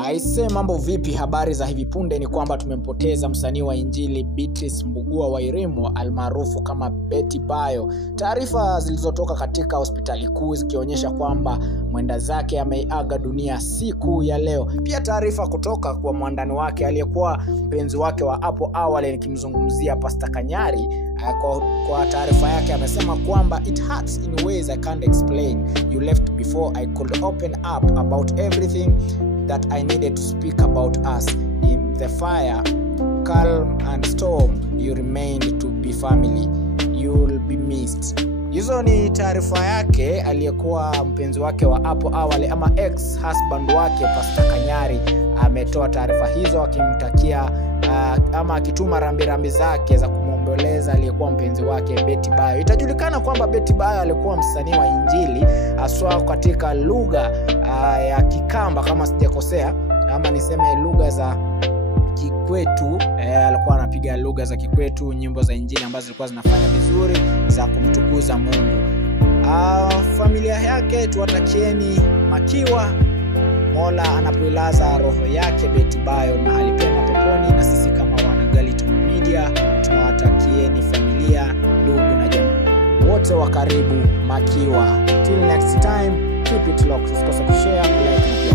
Aise, mambo vipi? Habari za hivi punde ni kwamba tumempoteza msanii wa Injili Beatrice Mbugua Wairimu almaarufu kama Betty Bayo. Taarifa zilizotoka katika hospitali kuu zikionyesha kwamba mwenda zake ameaga dunia siku ya leo. Pia taarifa kutoka kwa mwandani wake aliyekuwa mpenzi wake wa hapo awali, nikimzungumzia Pastor Kanyari. Kwa taarifa yake amesema kwamba it hurts in ways I can't explain. You left before I could open up about everything that I needed to speak about us. In the fire, calm and storm, you remained to be family. You'll be missed. Hizo ni taarifa yake aliyekuwa mpenzi wake wa hapo awali ama ex-husband wake Pastor Kanyari. Ametoa taarifa hizo akimtakia ama akituma rambirambi zake za kumwomboleza aliyekuwa mpenzi wake Betty Bayo. Itajulikana kwamba Betty Bayo alikuwa msanii wa Injili haswa katika lugha ya Kikamba kama sijakosea, ama niseme lugha za Kikwetu. Alikuwa anapiga lugha za Kikwetu, nyimbo za Injili ambazo zilikuwa zinafanya vizuri za kumtukuza Mungu. Familia yake tuwatakieni makiwa, Mola anapoilaza roho yake Betty Bayo mahali pema peponi, na sisi kama wana Galiton Media tunawatakieni familia, ndugu na jamaa wote wa karibu makiwa. Till next time, keep it locked. Usikose kushare, like na